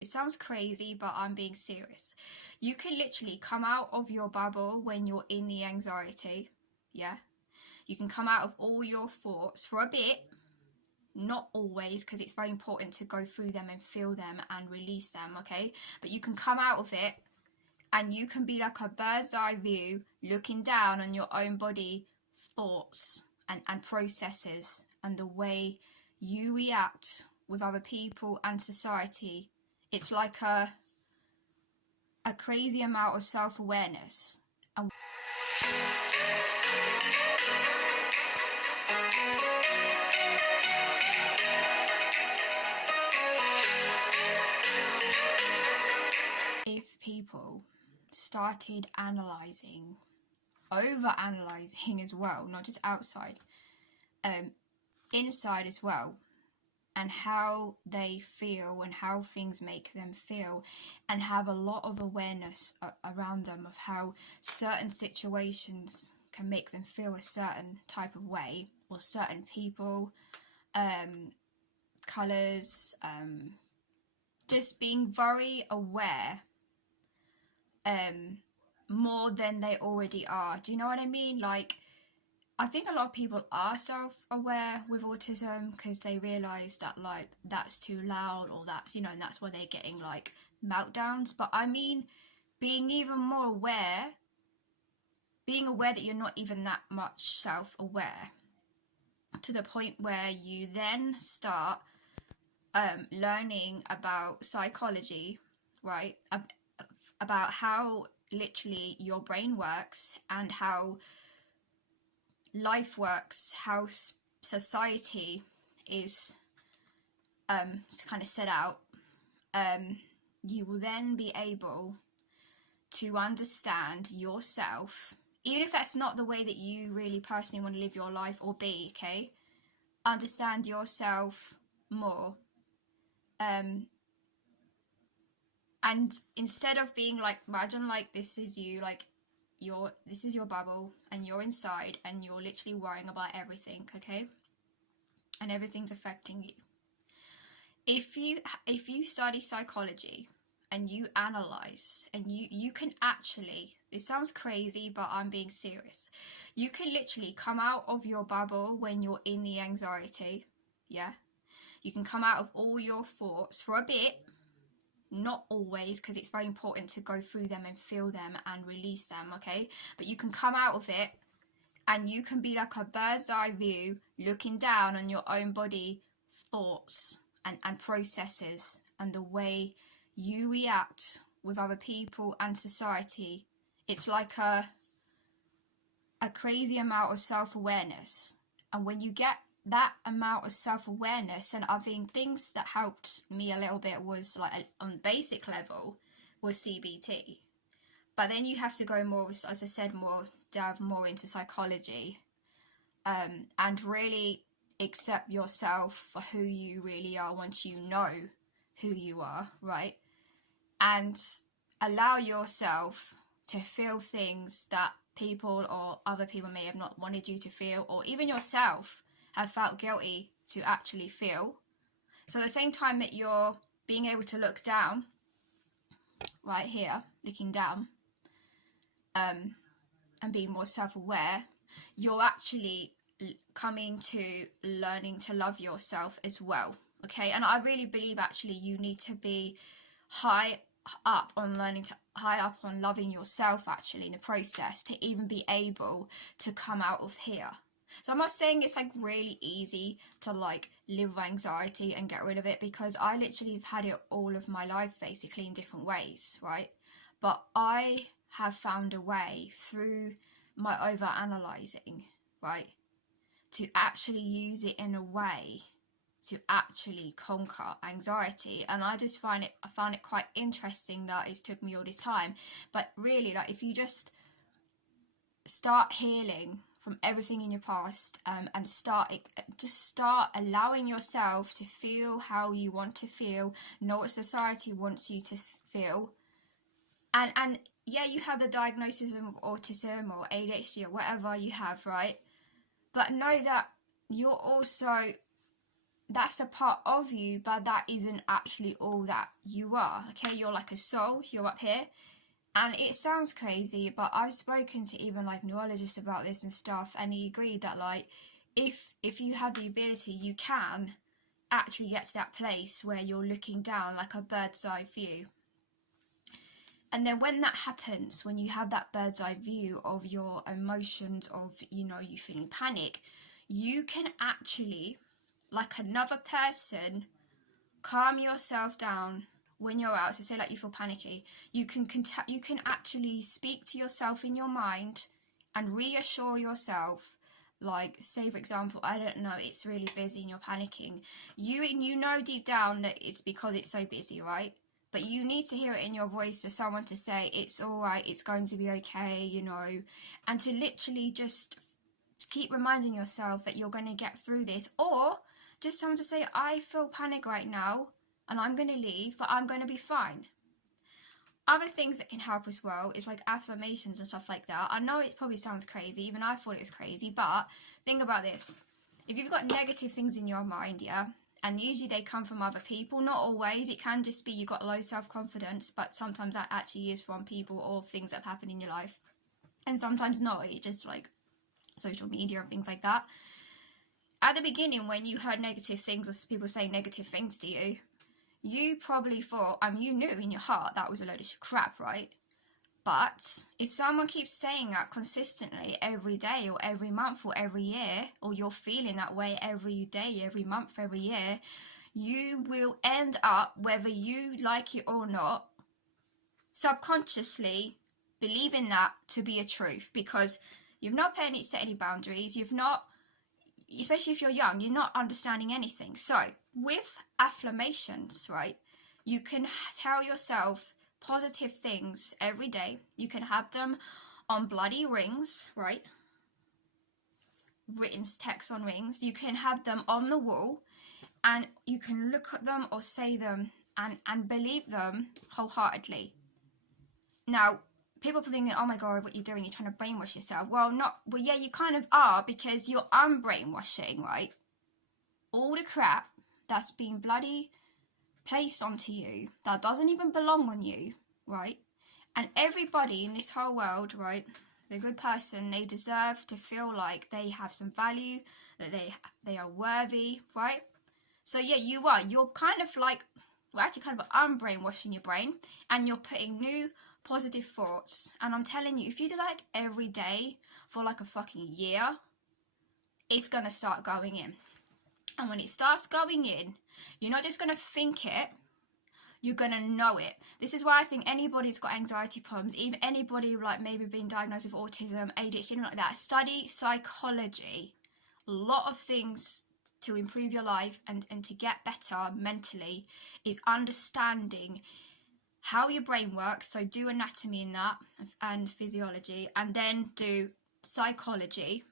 It sounds crazy, but I'm being serious. You can literally come out of your bubble when you're in the anxiety. Yeah. You can come out of all your thoughts for a bit, not always, because it's very important to go through them and feel them and release them, okay? But you can come out of it and you can be like a bird's eye view looking down on your own body, thoughts and processes and the way you react with other people and society. It's like a crazy amount of self-awareness. And if people started analysing, over-analysing as well, not just outside, inside as well, and how they feel and how things make them feel, and have a lot of awareness around them of how certain situations can make them feel a certain type of way, or certain people, colours, just being very aware more than they already are. Do you know what I mean? Like, I think a lot of people are self-aware with autism because they realise that, like, that's too loud, or that's, you know, and that's why they're getting, like, meltdowns. But I mean, being even more aware, being aware that you're not even that much self-aware, to the point where you then start learning about psychology, right? About how literally your brain works and how life works, how society is kind of set out. You will then be able to understand yourself, even if that's not the way that you really personally want to live your life or be, okay? Understand yourself more. And instead of being like, imagine like this is you, like this is your bubble and you're inside and you're literally worrying about everything, okay? And everything's affecting you. If you study psychology and you analyze and you can actually, it sounds crazy, but I'm being serious. You can literally come out of your bubble when you're in the anxiety, yeah? You can come out of all your thoughts for a bit, not always, because it's very important to go through them and feel them and release them, okay? But you can come out of it and you can be like a bird's eye view looking down on your own body, thoughts and processes and the way you react with other people and society. It's like a crazy amount of self-awareness. And when you get that amount of self-awareness, and I think things that helped me a little bit was, like, on basic level, was CBT. But then you have to go more, as I said, delve more into psychology, and really accept yourself for who you really are once you know who you are, right? And allow yourself to feel things that people or other people may have not wanted you to feel, or even yourself have felt guilty to actually feel. So at the same time that you're being able to look down, right here, looking down, and being more self-aware, you're actually coming to learning to love yourself as well, okay? And I really believe actually you need to be high up on loving yourself actually in the process to even be able to come out of here. So I'm not saying it's like really easy to like live with anxiety and get rid of it, because I literally have had it all of my life basically in different ways, right? But I have found a way through my over-analysing, right, to actually use it in a way to actually conquer anxiety. And I found it quite interesting that it took me all this time. But really, like, if you just start healing from everything in your past, and start allowing yourself to feel how you want to feel, not what society wants you to feel. And yeah, you have the diagnosis of autism or ADHD or whatever you have, right? But know that you're also that's a part of you, but that isn't actually all that you are. Okay, you're like a soul, you're up here. And it sounds crazy, but I've spoken to even like neurologists about this and stuff, and he agreed that like if you have the ability, you can actually get to that place where you're looking down like a bird's eye view. And then when that happens, when you have that bird's eye view of your emotions, of, you know, you feeling panic, you can actually, like another person, calm yourself down when you're out. So say like you feel panicky, you can actually speak to yourself in your mind and reassure yourself. Like, say for example, I don't know, it's really busy and you're panicking. You know deep down that it's because it's so busy, right? But you need to hear it in your voice to someone to say, it's all right, it's going to be okay, you know, and to literally just keep reminding yourself that you're going to get through this. Or just someone to say, I feel panic right now and I'm going to leave, but I'm going to be fine. Other things that can help as well is like affirmations and stuff like that. I know it probably sounds crazy, even I thought it was crazy, but think about this. If you've got negative things in your mind, yeah, and usually they come from other people, not always, it can just be you've got low self-confidence, but sometimes that actually is from people or things that have happened in your life. And sometimes not, it's just like social media and things like that. At the beginning, when you heard negative things or people saying negative things to you, you probably thought, you knew in your heart that was a load of crap, right? But if someone keeps saying that consistently every day or every month or every year, or you're feeling that way every day, every month, every year, you will end up, whether you like it or not, subconsciously believing that to be a truth, because you've not set any boundaries, you've not, especially if you're young, you're not understanding anything. So with affirmations, right, you can tell yourself positive things every day. You can have them on bloody rings, right, written text on rings. You can have them on the wall, and you can look at them or say them and believe them wholeheartedly. Now, people are thinking, oh my god, what you're doing, you're trying to brainwash yourself. Well, yeah, you kind of are, because you're unbrainwashing, right? All the crap that's been bloody placed onto you that doesn't even belong on you, right? And everybody in this whole world, right, the good person, they deserve to feel like they have some value, that they are worthy, right? So yeah, you're kind of like, well, actually kind of unbrainwashing your brain, and you're putting new positive thoughts. And I'm telling you, if you do that like every day for like a fucking year, it's gonna start going in. And when it starts going in, you're not just gonna think it, you're gonna know it. This is why I think anybody's got anxiety problems, even anybody like maybe being diagnosed with autism, ADHD, anything like that, study psychology. A lot of things to improve your life and to get better mentally is understanding how your brain works. So do anatomy in that and physiology, and then do psychology,